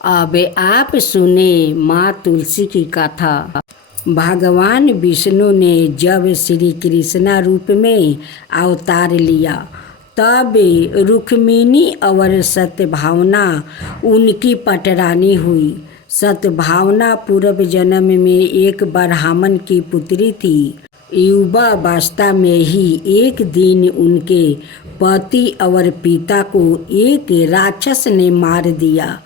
अब आप सुने माँ तुलसी की कथा। भगवान विष्णु ने जब श्री कृष्ण रूप में अवतार लिया तब रुक्मिणी और सत्यभावना उनकी पटरानी हुई। सत्यभावना पूर्व जन्म में एक ब्राह्मण की पुत्री थी। युवावस्था में ही एक दिन उनके पति और पिता को एक राक्षस ने मार दिया।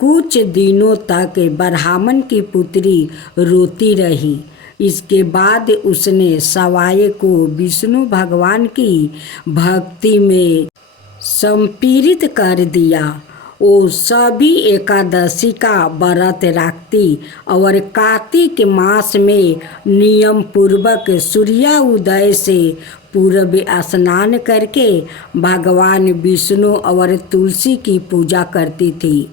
कुछ दिनों तक ब्राह्मण की पुत्री रोती रही। इसके बाद उसने सवाए को विष्णु भगवान की भक्ति में संपीड़ित कर दिया। वो सभी एकादशी का व्रत रखती और कार्तिक मास में नियम पूर्वक सूर्योदय से पूर्व स्नान करके भगवान विष्णु और तुलसी की पूजा करती थी।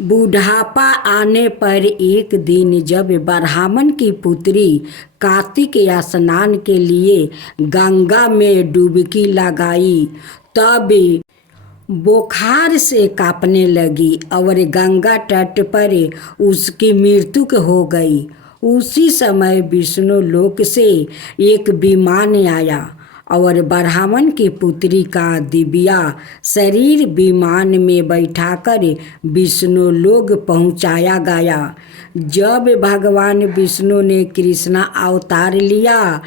बुढ़ापा आने पर एक दिन जब ब्राह्मण की पुत्री कार्तिक स्नान के लिए गंगा में डुबकी लगाई तब बुखार से कांपने लगी और गंगा तट पर उसकी मृत्यु हो गई। उसी समय विष्णु लोक से एक विमान आया और ब्राह्मण की पुत्री का दिव्या शरीर विमान में बैठाकर विष्णु लोक पहुंचाया गया। जब भगवान विष्णु ने कृष्ण अवतार लिया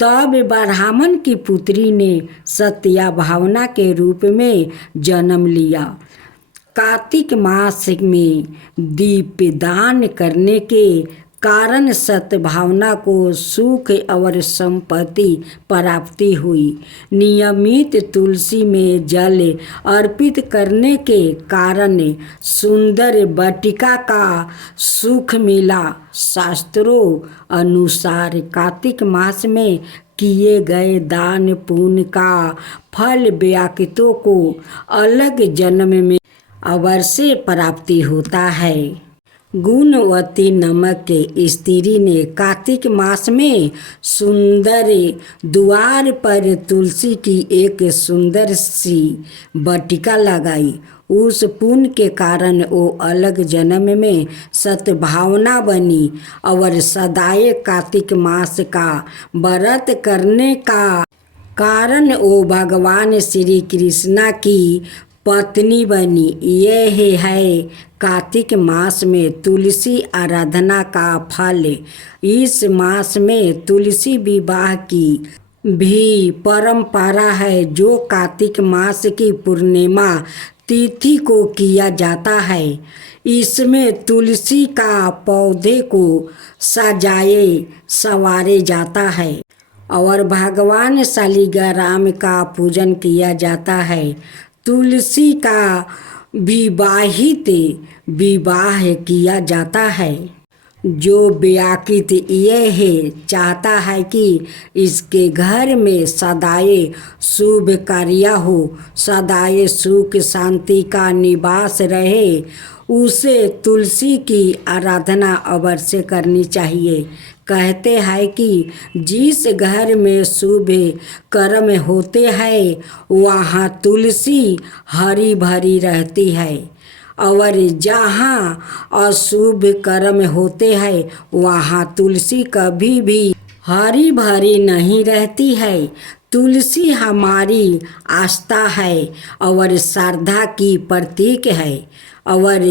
तब ब्राह्मण की पुत्री ने सत्यभावना के रूप में जन्म लिया। कार्तिक मास में दीपदान करने के कारण सत्यभावना को सुख और संपत्ति प्राप्ति हुई। नियमित तुलसी में जल अर्पित करने के कारण सुंदर वाटिका का सुख मिला। शास्त्रों अनुसार कार्तिक मास में किए गए दान पुण्य का फल व्याकृतों को अलग जन्म में अवश्य प्राप्ति होता है। गुणवती नामक स्त्री ने कार्तिक मास में सुंदर द्वार पर तुलसी की एक सुंदर सी वाटिका लगाई। उस पुण्य के कारण वो अलग जन्म में सद्भावना बनी और सदाए कार्तिक मास का व्रत करने का कारण वो भगवान श्री कृष्ण की पत्नी बनी। यह है कार्तिक मास में तुलसी आराधना का फल। इस मास में तुलसी विवाह की भी परंपरा है जो कार्तिक मास की पूर्णिमा तिथि को किया जाता है। इसमें तुलसी का पौधे को सजाए संवारे जाता है और भगवान शालिग्राम का पूजन किया जाता है। तुलसी का विवाहित विवाह किया जाता है। जो व्याकृत यह चाहता है कि इसके घर में सदाए शुभ कार्य हो, सदाए सुख शांति का निवास रहे, उसे तुलसी की आराधना अवश्य करनी चाहिए। कहते हैं कि जिस घर में शुभ कर्म होते हैं वहाँ तुलसी हरी भरी रहती है और जहाँ अशुभ कर्म होते हैं वहाँ तुलसी कभी भी हरी भरी नहीं रहती है। तुलसी हमारी आस्था है और श्रद्धा की प्रतीक है और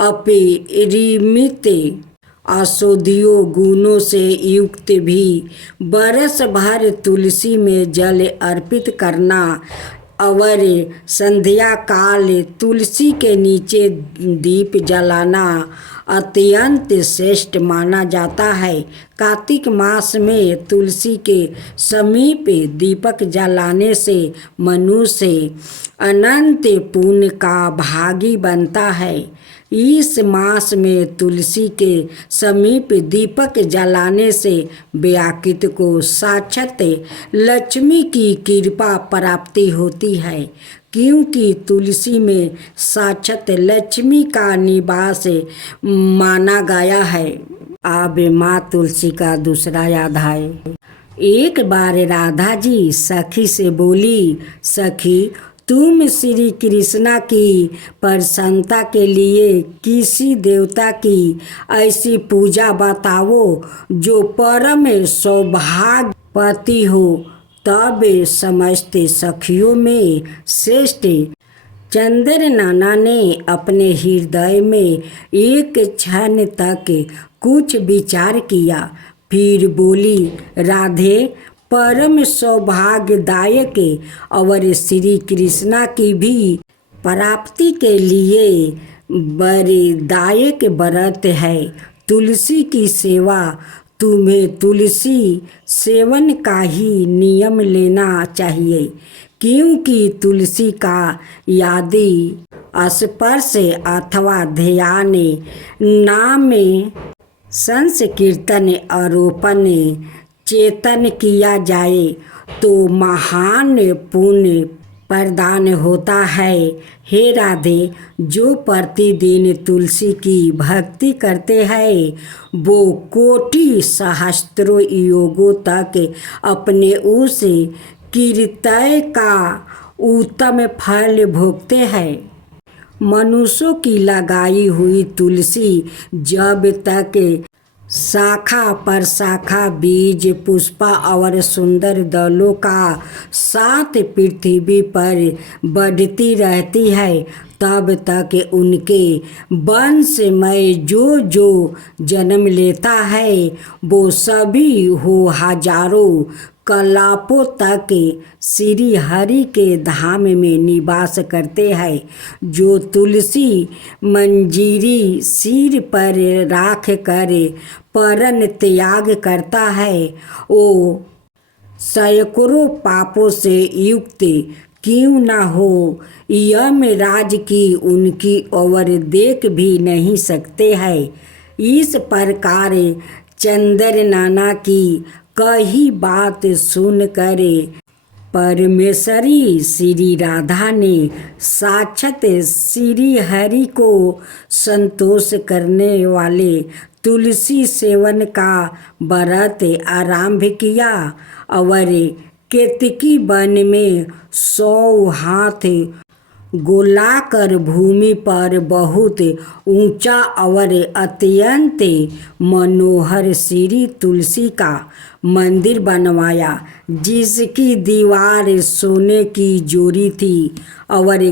अपरिमित औषधियों गुणों से युक्त भी। बरस भर तुलसी में जल अर्पित करना और संध्या काल तुलसी के नीचे दीप जलाना अत्यंत श्रेष्ठ माना जाता है। कार्तिक मास में तुलसी के समीप दीपक जलाने से मनुष्य अनंत पुण्य का भागी बनता है। इस मास में तुलसी के समीप दीपक जलाने से व्याकृत को साक्षात लक्ष्मी की कृपा प्राप्ति होती है, क्योंकि तुलसी में साक्षात लक्ष्मी का निवास माना गया है। अब माँ तुलसी का दूसरा अध्याय। एक बार राधा जी सखी से बोली, सखी तुम श्री कृष्णा की प्रसन्नता के लिए किसी देवता की ऐसी पूजा बताओ जो परम सौभाग्यवती हो। तब समस्त सखियों में श्रेष्ठ चंद्र नाना ने अपने हृदय में एक क्षण तक कुछ विचार किया, फिर बोली, राधे, परम सौभाग्यदायक और श्री कृष्णा की भी प्राप्ति के लिए वरदायक व्रत है तुलसी की सेवा। तुम्हें तुलसी सेवन का ही नियम लेना चाहिए, क्योंकि तुलसी का यदि स्पर्श अथवा ध्यान, नाम संकीर्तन, आरोपण, चेतन किया जाए तो महान पुण्य प्रदान होता है। हे राधे, जो प्रतिदिन तुलसी की भक्ति करते हैं वो कोटि सहस्त्रों योगों तक अपने उस कृत्य का उत्तम फल भोगते हैं। मनुष्यों की लगाई हुई तुलसी जब तक शाखा प्रशाखा, बीज, पुष्प और सुंदर दलों का साथ पृथ्वी पर बढ़ती रहती है, तब तक उनके वंश में जो जो जन्म लेता है वो सभी हो हजारों कल्पों तक श्री हरि के धाम में निवास करते हैं। जो तुलसी मंजीरी सिर पर राख कर प्राण त्याग करता है वो सैकड़ों पापों से युक्त क्यों न हो, यमराज की उनकी ओर देख भी नहीं सकते हैं। इस प्रकार चंद्र नाना की कही बात सुनकर परमेश्वरी श्री राधा ने साक्षात श्री हरि को संतोष करने वाले तुलसी सेवन का व्रत आरंभ किया और केतकी वन में 100 हाथ गोलाकर भूमि पर बहुत ऊंचा और अत्यंत मनोहर श्री तुलसी का मंदिर बनवाया, जिसकी दीवार सोने की जोड़ी थी और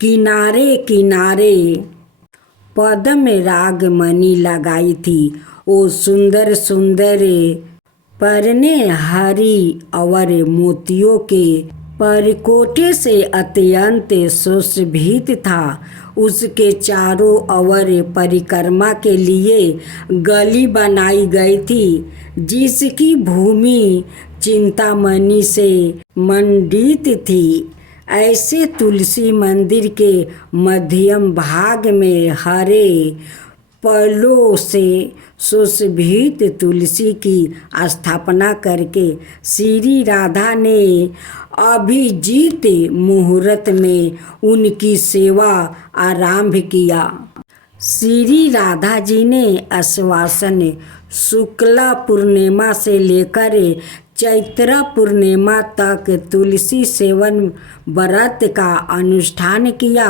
किनारे किनारे पद्म रागमणि लगाई थी। वो सुंदर सुंदर परने हरी और मोतियों के परकोटे से अत्यंत सुशोभित था। उसके चारों ओर परिक्रमा के लिए गली बनाई गई थी, जिसकी भूमि चिंतामणि से मंडित थी। ऐसे तुलसी मंदिर के मध्यम भाग में हरे फलों से सुशोभित तुलसी की स्थापना करके श्री राधा ने अभिजीत मुहूर्त में उनकी सेवा आरंभ किया। श्री राधा जी ने आश्वासन शुक्ला पूर्णिमा से लेकर चैत्र पूर्णिमा तक तुलसी सेवन व्रत का अनुष्ठान किया।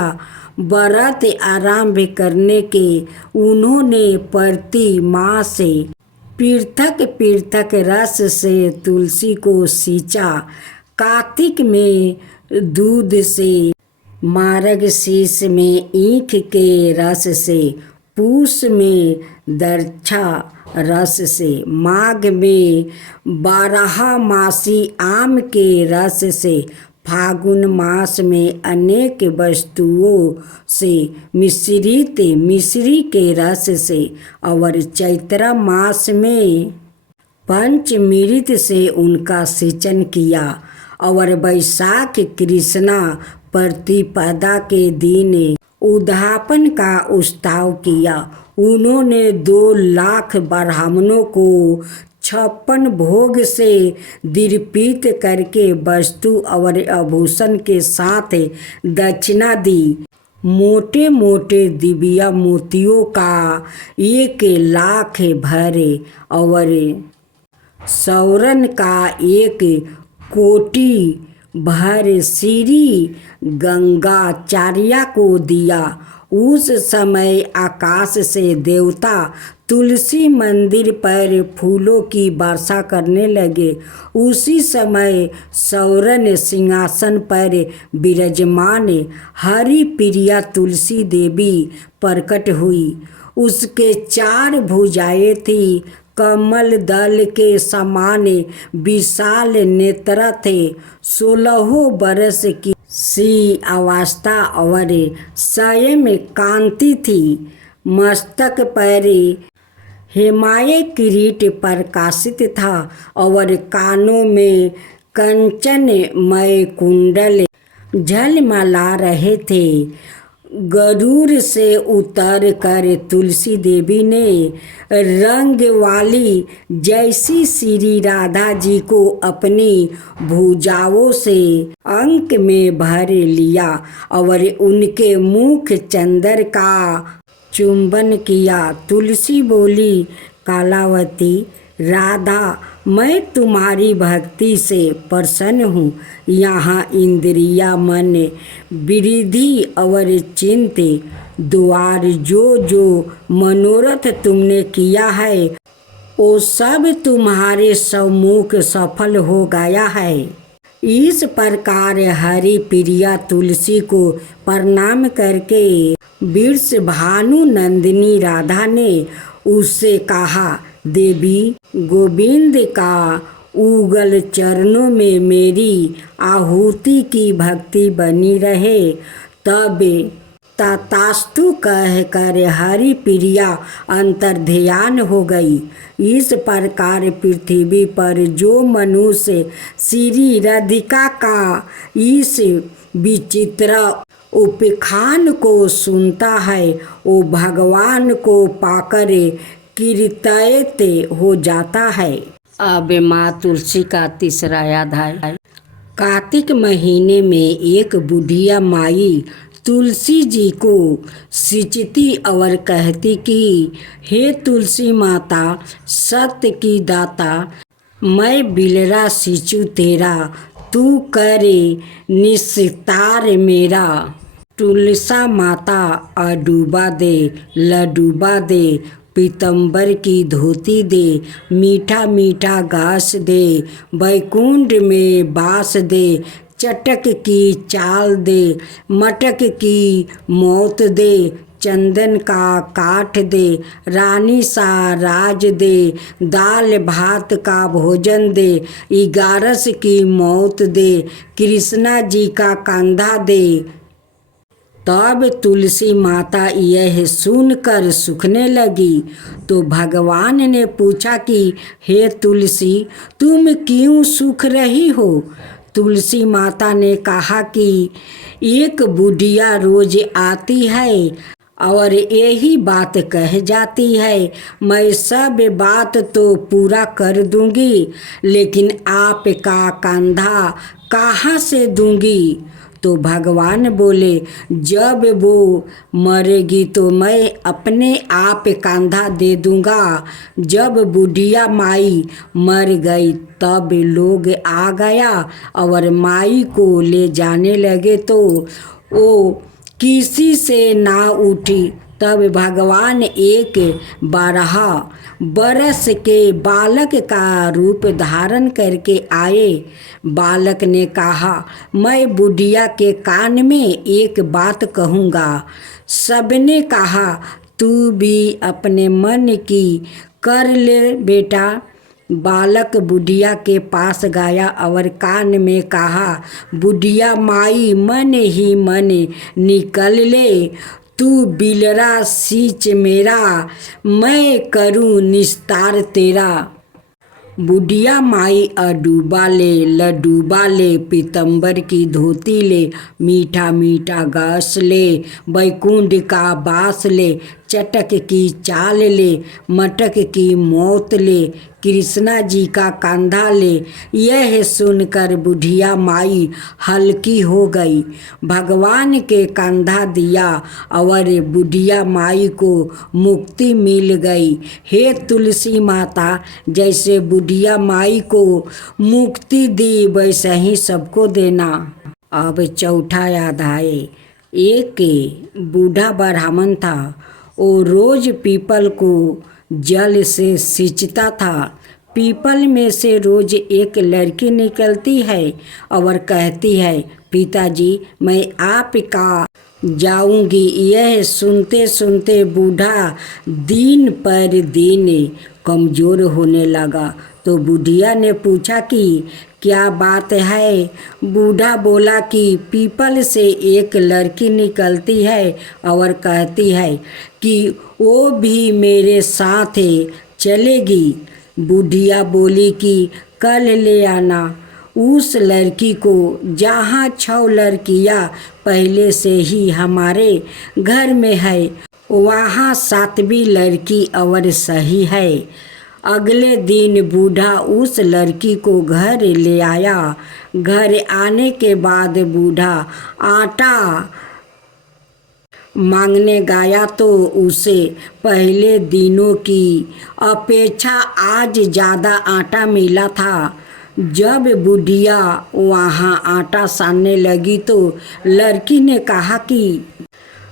व्रत आरंभ करने के उन्होंने प्रति मास पृथक पृथक रस से तुलसी को सींचा। कार्तिक में दूध से, मार्गशीर्ष में ईख के रस से, पूष में दर्क्षा रस से, माघ में 12 मासी आम के रस से, फागुन मास में अनेक वस्तुओं से मिश्रित मिश्री के रस से और चैत्र मास में पंचमृत से उनका सिंचन किया और वैशाख कृष्णा प्रतिपदा के दिन उद्यापन का उत्सव किया। उन्होंने 2 लाख ब्राह्मणों को 56 भोग से दीर्पित करके वस्तु और आभूषण के साथ दक्षिणा दी। मोटे मोटे दिव्य मोतियों का 1 लाख भरे और स्वर्ण का 1 कोटि भर श्री गंगाचार्य को दिया। उस समय आकाश से देवता तुलसी मंदिर पर फूलों की वर्षा करने लगे। उसी समय सौरन सिंहासन पर विराजमान हरि प्रिया तुलसी देवी प्रकट हुई। उसके 4 भुजाएं थी, कमल दल के समान विशाल नेत्र थे। 16 बरस की सी अवस्था और स्वयं कांति थी। मस्तक पर हिमालय किरीट प्रकाशित था और कानों में कंचनमय कुंडल झलमला रहे थे। गरुड़ से उतर कर तुलसी देवी ने रंग वाली जैसी श्री राधा जी को अपनी भुजाओं से अंक में भर लिया और उनके मुख चंदर का चुंबन किया। तुलसी बोली, कालावती राधा, मैं तुम्हारी भक्ति से प्रसन्न हूँ। यहाँ इंद्रिया, मन, वृद्धि और चिंत द्वार जो मनोरथ तुमने किया है वो सब तुम्हारे सम्मुख सफल हो गया है। इस प्रकार हरि प्रिया तुलसी को प्रणाम करके वृष भानु नंदिनी राधा ने उससे कहा, देवी, गोविंद का उगल चरणों में मेरी आहुति की भक्ति बनी रहे। तब तथास्तु कहकर हरि प्रिया अंतर्ध्यान हो गई। इस प्रकार पृथ्वी पर जो मनुष्य श्री राधिका का इस विचित्र उपाख्यान को सुनता है वो भगवान को पाकर कृतार्थ हो जाता है। अब माँ तुलसी का तीसरा अध्याय। कार्तिक महीने में एक बुढ़िया माई तुलसी जी को सिंचती और कहती कि हे तुलसी माता, सत्य की दाता, मैं बिलरा सिंचू तेरा, तू करे निस्तार मेरा। तुलसा माता अडूबा दे, लडूबा दे, पीतम्बर की धोती दे, मीठा मीठा घास दे, बैकुंठ में बास दे, चटक की चाल दे, मटक की मौत दे, चंदन का काठ दे, रानी सा राज दे, दाल भात का भोजन दे, 11 की मौत दे, कृष्णा जी का कंधा दे। तब तुलसी माता यह सुनकर सूखने लगी तो भगवान ने पूछा कि हे तुलसी, तुम क्यों सूख रही हो? तुलसी माता ने कहा कि एक बुढ़िया रोज आती है और यही बात कह जाती है, मैं सब बात तो पूरा कर दूंगी, लेकिन आपका कंधा कहाँ से दूंगी? तो भगवान बोले, जब वो मरेगी तो मैं अपने आप कंधा दे दूंगा। जब बुढ़िया माई मर गई तब लोग आ गया और माई को ले जाने लगे तो वो किसी से ना उठी। तब भगवान एक 12 बरस के बालक का रूप धारण करके आए। बालक ने कहा, मैं बुढ़िया के कान में एक बात कहूँगा। सबने कहा, तू भी अपने मन की कर ले बेटा। बालक बुढ़िया के पास गया और कान में कहा, बुढ़िया माई, मन ही मन निकल ले, तू बिलरा सींच मेरा, मैं करूँ निस्तार तेरा। बुढ़िया माई अडूबा ले, लडूबा ले, पीतम्बर की धोती ले, मीठा मीठा घास ले, बैकुंठ का बास ले, चटक की चाल ले, मटक की मौत ले, कृष्णा जी का कंधा ले। यह सुनकर बुढ़िया माई हल्की हो गई। भगवान के कंधा दिया और बुढ़िया माई को मुक्ति मिल गई। हे तुलसी माता, जैसे बुढ़िया माई को मुक्ति दी वैसे ही सबको देना। अब चौथा अध्याय। एक बूढ़ा ब्राह्मण था। वो रोज पीपल को जल से सींचता था। पीपल में से रोज एक लड़की निकलती है और कहती है, पिताजी मैं आपका जाऊंगी। यह सुनते सुनते बूढ़ा दिन पर दिन कमज़ोर होने लगा। तो बुढ़िया ने पूछा कि क्या बात है। बूढ़ा बोला कि पीपल से एक लड़की निकलती है और कहती है कि वो भी मेरे साथ चलेगी। बुढ़िया बोली कि कल ले आना। उस लड़की को जहाँ 6 लड़कियाँ पहले से ही हमारे घर में है, वहाँ 7वीं लड़की और सही है। अगले दिन बूढ़ा उस लड़की को घर ले आया। घर आने के बाद बूढ़ा आटा मांगने गया तो उसे पहले दिनों की अपेक्षा आज ज़्यादा आटा मिला था। जब बुढ़िया वहाँ आटा सानने लगी तो लड़की ने कहा कि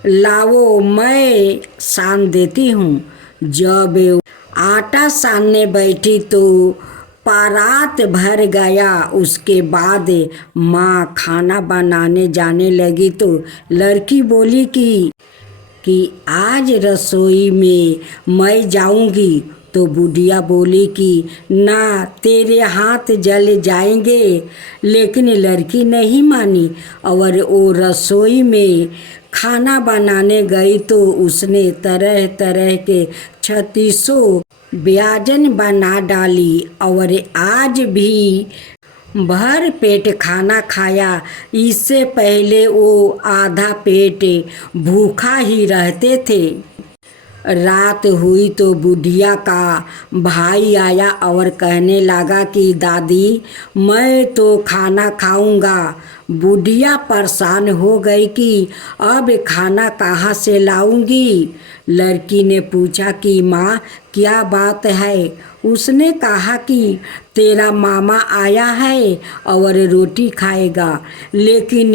लाओ मैं सान देती हूँ। जब आटा सानने बैठी तो परात भर गया। उसके बाद माँ खाना बनाने जाने लगी तो लड़की बोली कि आज रसोई में मैं जाऊंगी। तो बुढ़िया बोली कि ना, तेरे हाथ जल जाएंगे। लेकिन लड़की नहीं मानी और वो रसोई में खाना बनाने गई तो उसने तरह तरह के 36 व्यंजन बना डाली और आज भी भर पेट खाना खाया। इससे पहले वो आधा पेट भूखा ही रहते थे। रात हुई तो बुढ़िया का भाई आया और कहने लगा कि दादी मैं तो खाना खाऊंगा। बुढ़िया परेशान हो गई कि अब खाना कहाँ से लाऊंगी। लड़की ने पूछा कि माँ क्या बात है। उसने कहा कि तेरा मामा आया है और रोटी खाएगा, लेकिन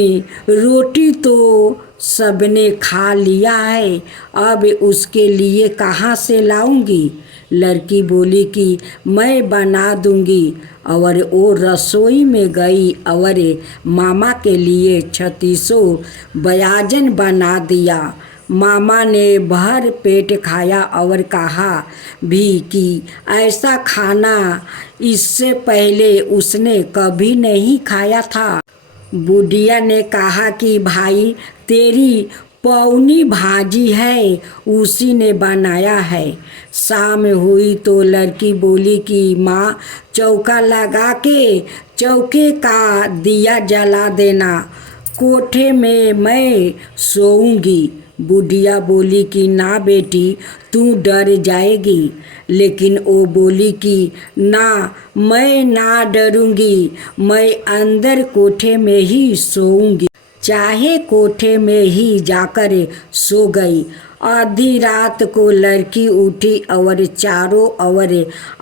रोटी तो सबने खा लिया है, अब उसके लिए कहाँ से लाऊंगी। लड़की बोली कि मैं बना दूंगी और वो रसोई में गई और मामा के लिए 36 व्यंजन बना दिया। मामा ने भर पेट खाया और कहा भी कि ऐसा खाना इससे पहले उसने कभी नहीं खाया था। बुढ़िया ने कहा कि भाई तेरी पौनी भाजी है, उसी ने बनाया है। शाम हुई तो लड़की बोली कि माँ चौका लगा के चौके का दिया जला देना, कोठे में मैं सोऊंगी। बुढ़िया बोली कि ना बेटी तू डर जाएगी। लेकिन वो बोली कि ना, मैं ना डरूंगी, मैं अंदर कोठे में ही सोऊंगी। चाहे कोठे में ही जाकर सो गई। आधी रात को लड़की उठी और चारों ओर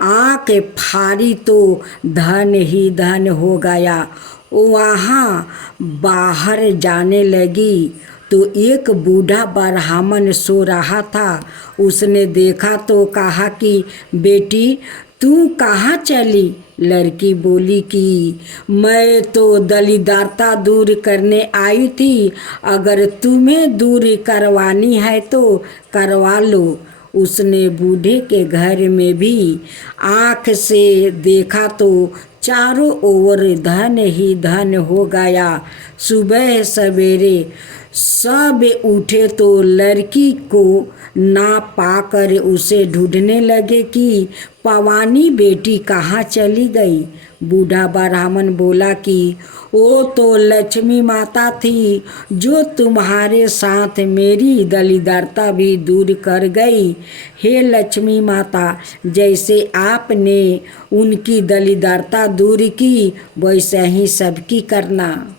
आँख फाड़ी तो धन ही धन हो गया। वहाँ बाहर जाने लगी तो एक बूढ़ा ब्राह्मण सो रहा था। उसने देखा तो कहा कि बेटी तू कहाँ चली। लड़की बोली कि मैं तो दलिद्रता दूर करने आई थी, अगर तुम्हें दूर करवानी है तो करवा लो। उसने बूढ़े के घर में भी आँख से देखा तो चारों ओर धन ही धन हो गया। सुबह सवेरे सब उठे तो लड़की को ना पाकर उसे ढूंढने लगे कि पवानी बेटी कहाँ चली गई। बूढ़ा ब्राह्मण बोला कि वो तो लक्ष्मी माता थी जो तुम्हारे साथ मेरी दलिद्रता भी दूर कर गई। हे लक्ष्मी माता, जैसे आपने उनकी दलिद्रता दूर की वैसे ही सबकी करना।